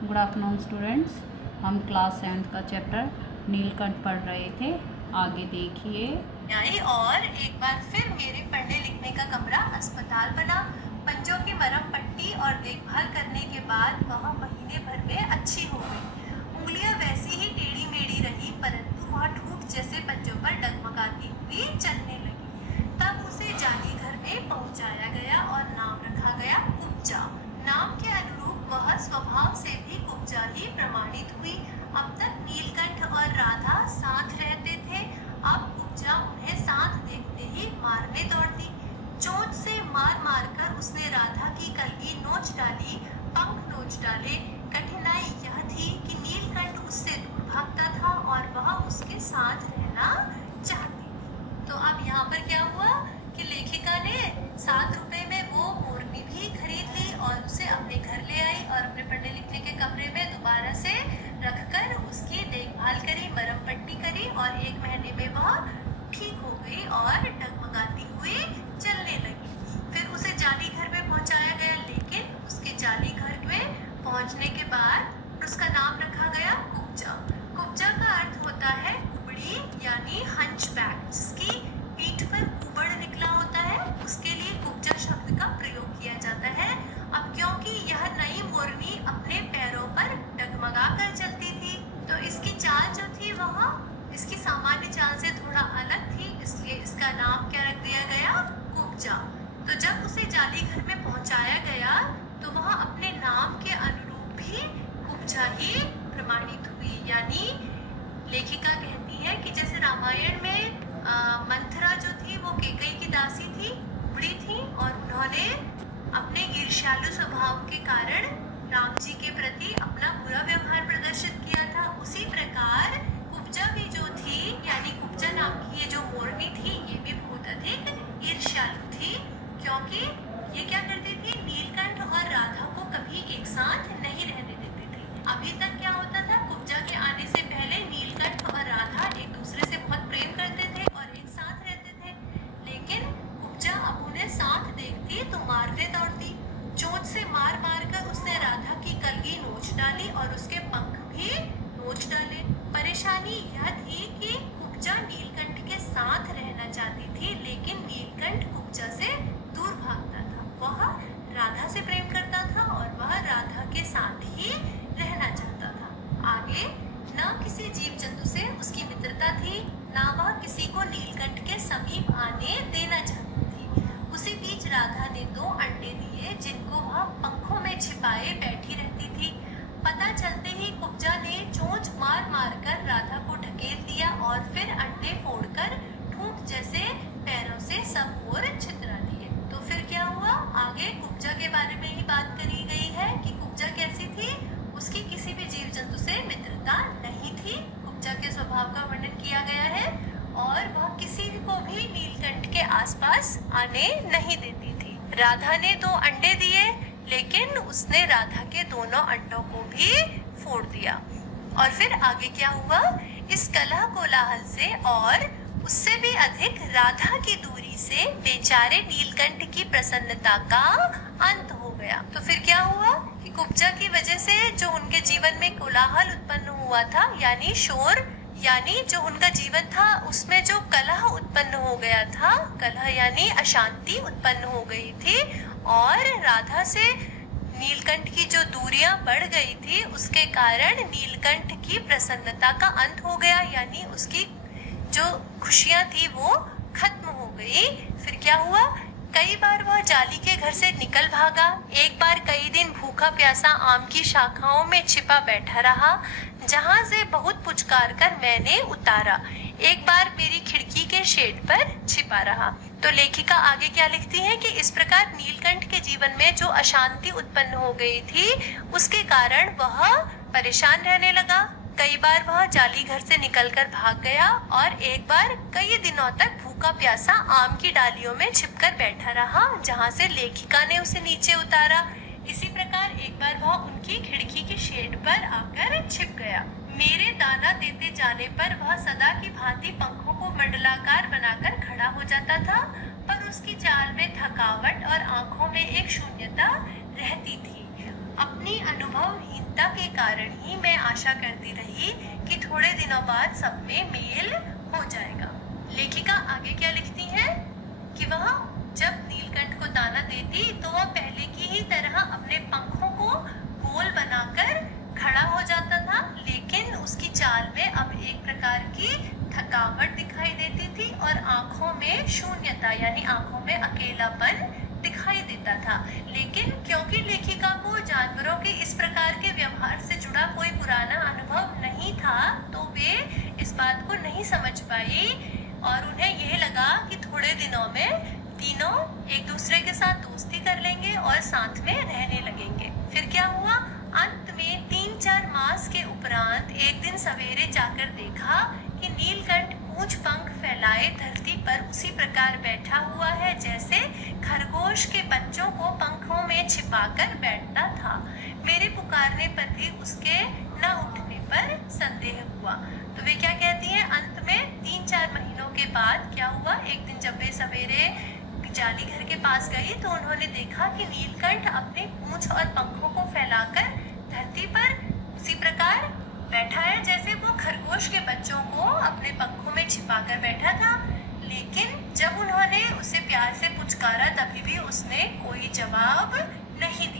Good afternoon students. हम class 7 का chapter Neelkanth पढ़ रहे थे। आगे देखिए। आई और एक बार फिर मेरे पढ़ने लिखने का कमरा अस्पताल बना। पंजों की मरहम पट्टी और देखभाल करने के बाद वह महीने भर में अच्छी हो गई। उंगलियां वैसी ही टेढ़ी मेढ़ी रही, परंतु वह ठूठ जैसे पंजों पर डगमगाती हुई चलने लगी। तब उसे जाली घर में पहुंचाया गया और नाम रखा गया कुब्जा। नाम के अनुरूप वह स्वभाव से भी कुब्जा ही प्रमाणित हुई। अब तक नीलकंठ और राधा साथ रहते थे। अब कुब्जा उन्हें साथ देखते ही मारने दौड़ती। चोंच से मार मार कर उसने राधा की कलगी नोच डाली, पंख नोच डाले। कठिनाई यह थी कि नीलकंठ उससे दूर भागता था और वह उसके साथ रहना चाहती। तो अब यहाँ पर क्या हुआ कि लेखिका ने 7 रुपए में वो मोरनी भी खरीद ली और उसे अपने घर ले आई और अपने पढ़ने लिखने के कमरे में दोबारा से रखकर उसकी देखभाल करी, मरहम पट्टी करी और 1 महीने में वह ठीक हो गई और डगमगाती हुई चलने लगी। फिर उसे जाली घर में पहुंचाया गया, लेकिन उसके जाली घर में पहुंचने के बाद उसका नाम रखा गया कुब्जा। कुब्जा का अर्थ होता है कुबड़ी यानी हंचबैक, जिसकी पीठ पर कुबड़ निकला होता है, उसके लिए कुब्जा शब्द का प्रयोग किया जाता है। अब क्योंकि यह नई मोरनी अपने पैरों पर डगमगा कर चलती थी, तो इसकी चाल जो थी वह इसकी सामान्य चाल से थोड़ा अलग थी, इसलिए इसका नाम क्या रख दिया गया, कुब्जा। तो जब उसे जाली घर में पहुंचाया गया तो वह अपने नाम के अनुरूप भी कुब्जा ही प्रमाणित हुई। यानी लेखिका कहती है कि जैसे रामायण में मंथरा जो थी वो कैकेयी की दासी थी, कुबड़ी थी और उन्होंने अपने ईर्ष्यालु स्वभाव के कारण राम जी के प्रति अपना बुरा व्यवहार प्रदर्शित किया था। उसी प्रकार कुब्जा भी जो थी, यानी कुब्जा नाम की ये जो मोरनी थी, ये भी बहुत अधिक ईर्ष्यालु थी, क्योंकि ये क्या करती थी, नीलकंठ और राधा को कभी एक साथ नहीं रहने देती थी। अभी तक क्या होता था, कुब्जा के आने से पहले नीलकंठ और राधा एक दूसरे से बहुत प्रेम करते थे और एक साथ रहते थे, लेकिन कुब्जा अब उन्हें साथ देखती तो मारने दौड़ती। चोंच से मार मार कर उसने राधा की कलगी नोच डाली और उसके पंख भी नोच डाले। परेशानी यह थी कि कुब्जा नीलकंठ के साथ रहना चाहती थी, लेकिन नीलकंठ कुब्जा से दूर भागता था। वह राधा से प्रेम करता था और वह राधा के साथ ही रहना चाहता था। आगे न किसी जीव जंतु से उसकी मित्रता थी, न वह किसी को नीलकंठ के समीप आने देना चाहती थी। उसी बीच राधा ने 2 अंडे दिए, जिनको वह पंखों में छिपाए बैठी रहती थी। पता चलते ही कुब्जा ने चोंच मार मार कर राधा को ढकेल दिया और फिर अंडे फोड़कर ठूंठ जैसे पैरों से सब ओर छितरा दिए। तो फिर क्या हुआ, आगे कुब्जा के बारे में ही बात करी गई है कि कुब्जा कैसी थी। उसकी किसी भी जीव जंतु से मित्रता नहीं थी। कुब्जा के स्वभाव का वर्णन किया गया है और वह किसी को भी नीलकंठ के आसपास आने नहीं देती थी। राधा ने 2 अंडे दिए, लेकिन उसने राधा के दोनों अंडों को भी फोड़ दिया। और फिर आगे क्या हुआ, इस कलह कोलाहल से और उससे भी अधिक राधा की दूरी से बेचारे नीलकंठ की प्रसन्नता का अंत हो गया। तो फिर क्या हुआ कि कुब्जा की वजह से जो उनके जीवन में कोलाहल उत्पन्न हुआ था, यानी शोर, यानी जो उनका जीवन था उसमें जो कलह उत्पन्न हो गया था, कलह यानी अशांति उत्पन्न हो गई थी और राधा से नीलकंठ की जो दूरियां बढ़ गई थी, उसके कारण नीलकंठ की प्रसन्नता का अंत हो गया, यानी उसकी जो खुशियां थी वो खत्म हो गई। फिर क्या हुआ, कई बार वह जाली के घर से निकल भागा। एक बार कई दिन भूखा प्यासा आम की शाखाओं में छिपा बैठा रहा, जहां से बहुत पुचकार कर मैंने उतारा। एक बार मेरी खिड़की के शेड पर छिपा रहा। तो लेखिका आगे क्या लिखती है कि इस प्रकार नीलकंठ के जीवन में जो अशांति उत्पन्न हो गई थी, उसके कारण वह परेशान रहने लगा। कई बार वह जाली घर से निकलकर भाग गया और एक बार कई दिनों तक भूखा प्यासा आम की डालियों में छिपकर बैठा रहा, जहां से लेखिका ने उसे नीचे उतारा। इसी प्रकार एक बार वह उनकी खिड़की की शेड पर आकर छिप गया। मेरे दाना देते जाने पर वह सदा की भांति पंखों को मंडलाकार बनाकर खड़ा हो जाता था, पर उसकी चाल में थकावट और आंखों में एक शून्यता रहती थी। अपनी अनुभवहीनता के कारण ही मैं आशा करती रही कि थोड़े दिनों बाद सब में मेल हो जाएगा। लेखिका आगे क्या लिखती है कि वह जब नीलकंठ को दाना देती तो वह पहले की ही तरह अपने पंखों को गोल बनाकर खड़ा हो जाता था, लेकिन उसकी चाल में अब एक प्रकार की थकावट दिखाई देती थी और आंखों में शून्यता यानी आंखों में अकेलापन दिखाई देता था। लेकिन क्योंकि लेखिका को जानवरों के इस प्रकार के व्यवहार से जुड़ा कोई पुराना अनुभव नहीं था, तो वे इस बात को नहीं समझ पाई और उन्हें यह लगा कि थोड़े दिनों में तीनों एक दूसरे के साथ दोस्ती कर लेंगे और साथ में रहने लगेंगे। फिर क्या हुआ? अंत में 3-4 मास के उपरांत एक दिन सवेरे जाकर देखा कि नीलकंठ पूंछ पंख फैलाए धरती पर उसी प्रकार बैठा हुआ है जैसे खरगोश के बच्चों को पंखों में छिपाकर बैठता था। मेरे पुकारने पर भी उसके न उठने पर संदेह हुआ। तो वे क्या कहती हैं? अंत में 3-4 महीनों के बाद क्या हुआ? एक दिन जब वे सवेरे जाली घर के पास गई तो उन्होंने देखा कि नीलकंठ अपने पूंछ और पंखों को फैलाकर धरती पर उसी प्रकार बैठा है जैसे वो खरगोश के बच्चों को अपने पंखों में छिपाकर बैठा था। लेकिन जब उन्होंने उसे प्यार से पुचकारा तभी भी उसने कोई जवाब नहीं दिया।